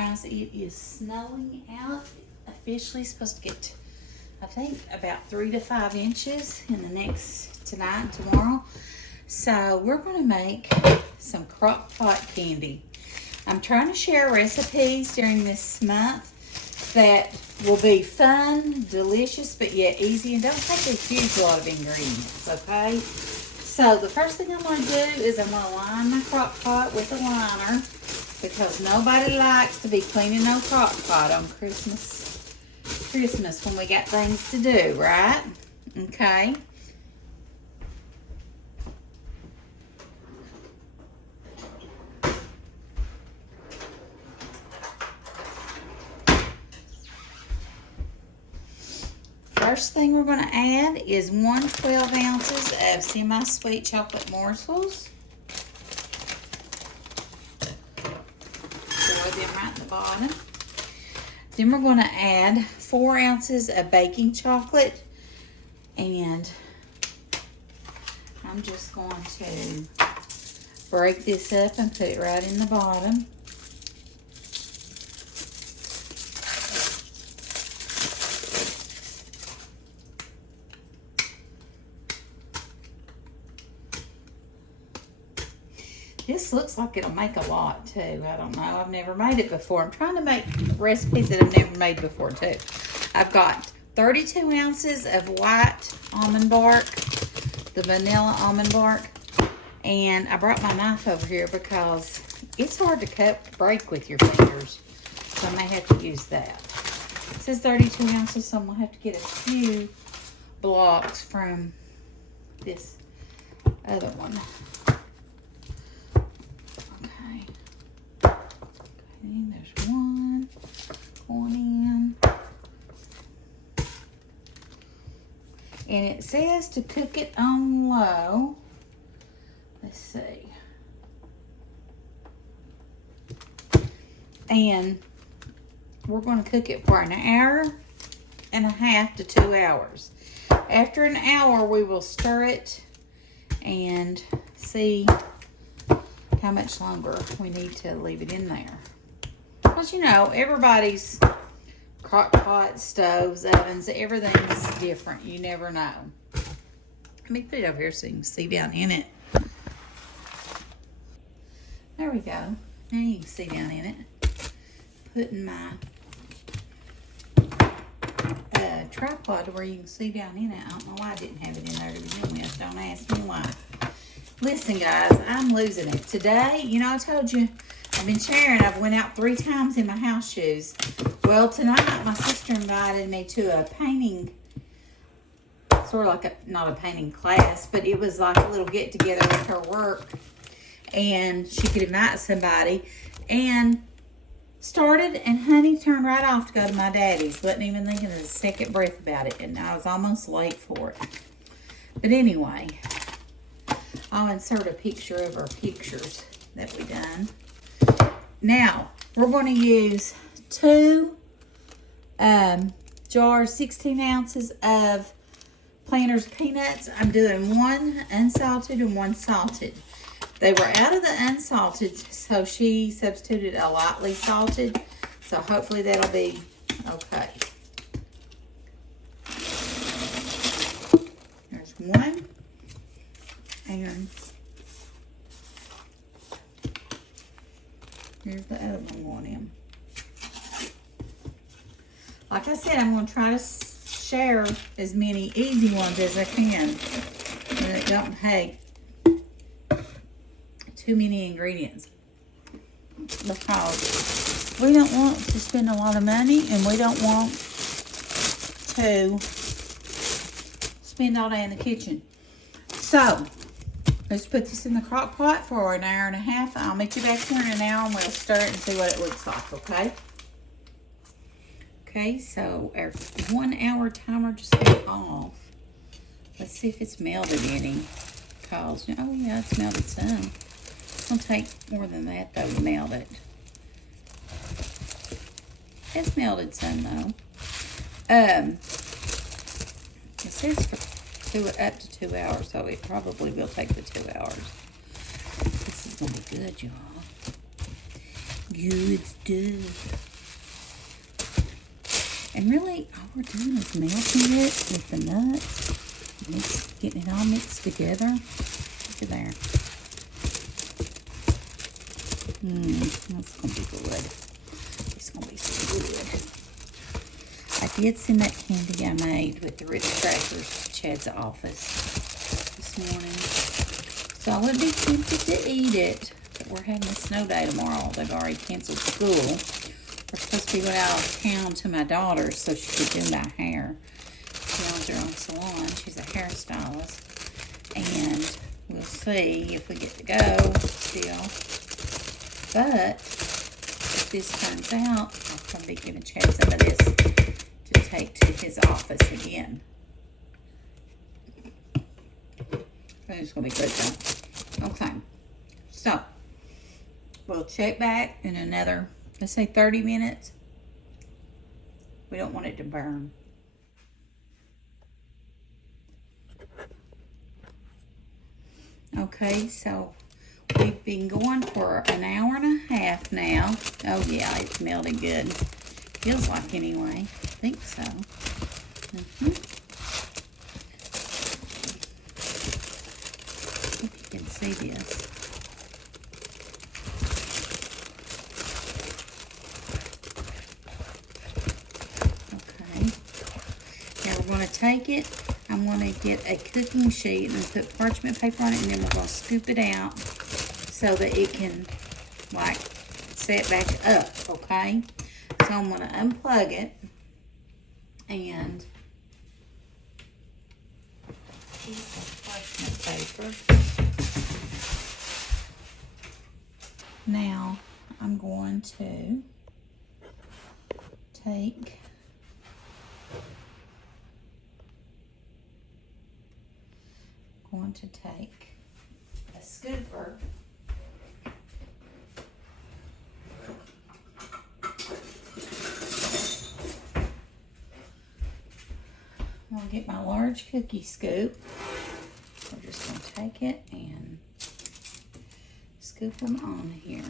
guys, it is snowing out. Officially supposed to get, I think, about 3 to 5 inches in the next tonight and tomorrow. So we're going to make some Crock-Pot candy. I'm trying to share recipes during this month that will be fun, delicious, but yet easy, and don't take a huge lot of ingredients, okay? So the first thing I'm going to do is I'm going to line my Crock-Pot with a liner, because nobody likes to be cleaning no Crock-Pot on Christmas when we got things to do, right? Okay. First thing we're going to add is 12 ounces of semi-sweet chocolate morsels. Pour them right at the bottom. Then we're going to add 4 ounces of baking chocolate, and I'm just going to break this up and put it right in the bottom. This looks like it'll make a lot too. I don't know. I've never made it before. I'm trying to make recipes that I've never made before too. I've got 32 ounces of white almond bark, the vanilla almond bark. And I brought my knife over here because it's hard to break with your fingers. So I may have to use that. It says 32 ounces, so I'm going to have to get a few blocks from this other one. There's one going in. And it says to cook it on low. Let's see. And we're going to cook it for an hour and a half to 2 hours. After an hour, we will stir it and see how much longer we need to leave it in there. Because, you know, everybody's crock-pot, stoves, ovens, everything's different. You never know. Let me put it over here so you can see down in it. There we go. Now you can see down in it. Putting my tripod where you can see down in it. I don't know why I didn't have it in there to begin with. Don't ask me why. Listen, guys, I'm losing it. Today, you know, I told you, I've been sharing, I've went out 3 times in my house shoes. Well, tonight, my sister invited me to a painting, sort of like not a painting class, but it was like a little get-together with her work. And she could invite somebody. And started, and honey turned right off to go to my daddy's. Wasn't even thinking a second breath about it. And I was almost late for it. But anyway, I'll insert a picture of our pictures that we done. Now, we're going to use 2 jars, 16 ounces of Planters peanuts. I'm doing 1 unsalted and 1 salted. They were out of the unsalted, so she substituted a lightly salted. So hopefully that'll be okay. There's 1. And here's the other one going in. Like I said, I'm going to try to share as many easy ones as I can. And it don't have too many ingredients. Because we don't want to spend a lot of money, and we don't want to spend all day in the kitchen. So, let's put this in the crock pot for an hour and a half. I'll meet you back here in an hour and we'll stir it and see what it looks like, okay? Okay, so our 1 hour timer just went off. Let's see if it's melted any. Because, oh yeah, it's melted some. It's going to take more than that though to melt it. It's melted some though. It says up to 2 hours, so it probably will take the 2 hours. This is going to be good, y'all. good stuff. And really, all we're doing is melting it with the nuts. Getting it all mixed together. Look at there. That's going to be good. It's going to be so good. I did send that candy I made with the Ritz crackers to Chad's office this morning. So I would be tempted to eat it, but we're having a snow day tomorrow. They've already canceled school. We're supposed to be going out of town to my daughter's so she could do my hair. She owns her own salon. She's a hairstylist. And we'll see if we get to go still. But if this turns out, I'll probably be giving Chad some of this to take to his office again. It's going to be good though. Okay. So, we'll check back in another, let's say 30 minutes. We don't want it to burn. Okay, so we've been going for an hour and a half now. Oh yeah, it's melted good. Feels like anyway. I think so. If you can see this. Okay. Now we're going to take it. I'm going to get a cooking sheet and put parchment paper on it, and then we're going to scoop it out so that it can, like, set back up, okay? So I'm going to unplug it and piece of parchment paper. Now I'm going to take a scooper I'll get my large cookie scoop. We're just going to take it and scoop them on here.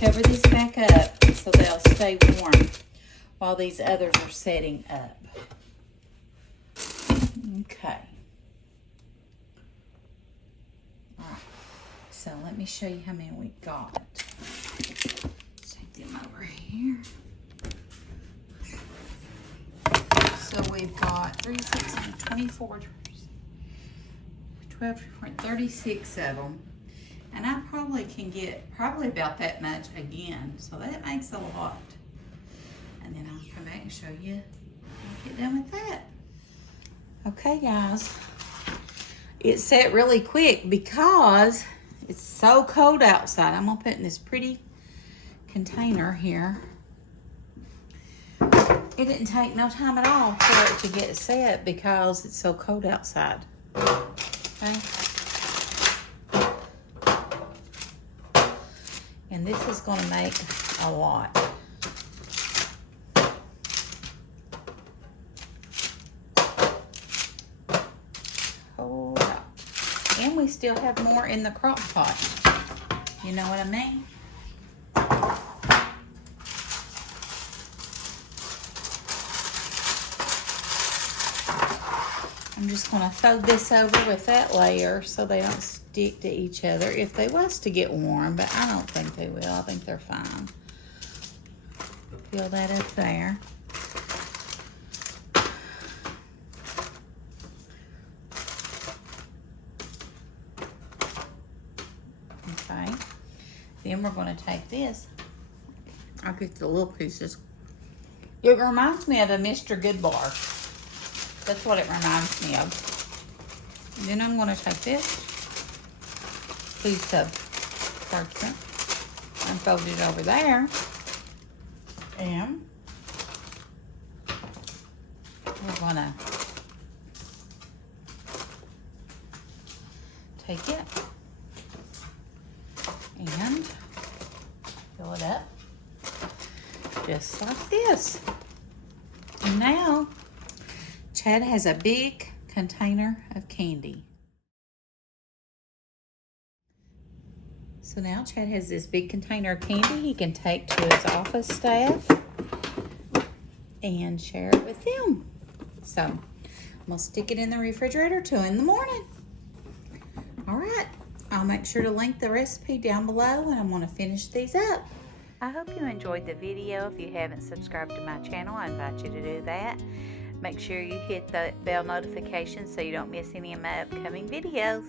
Cover this back up so they'll stay warm while these others are setting up. Okay. All right. So let me show you how many we got. Take them over here. So we've got 36 and 24, 12, 36 of them. And I probably can get about that much again. So that makes a lot. And then I'll come back and show you how to get done with that. Okay, guys. It set really quick because it's so cold outside. I'm going to put in this pretty container here. It didn't take no time at all for it to get set because it's so cold outside. Okay. And this is going to make a lot. Hold up. And we still have more in the crock pot. You know what I mean? I'm just going to throw this over with that layer so they don't stick to each other if they was to get warm, but I don't think they will. I think they're fine. Fill that up there. Okay. Then we're going to take this. I'll get the little pieces. It reminds me of a Mr. Goodbar. That's what it reminds me of. And then I'm going to take this piece of parchment and fold it over there. And we're going to take it and fill it up just like this. And now Chad has a big container of candy. So now Chad has this big container of candy he can take to his office staff and share it with them. So I'm gonna stick it in the refrigerator till in the morning. All right, I'll make sure to link the recipe down below, and I'm gonna finish these up. I hope you enjoyed the video. If you haven't subscribed to my channel, I invite you to do that. Make sure you hit the bell notification so you don't miss any of my upcoming videos.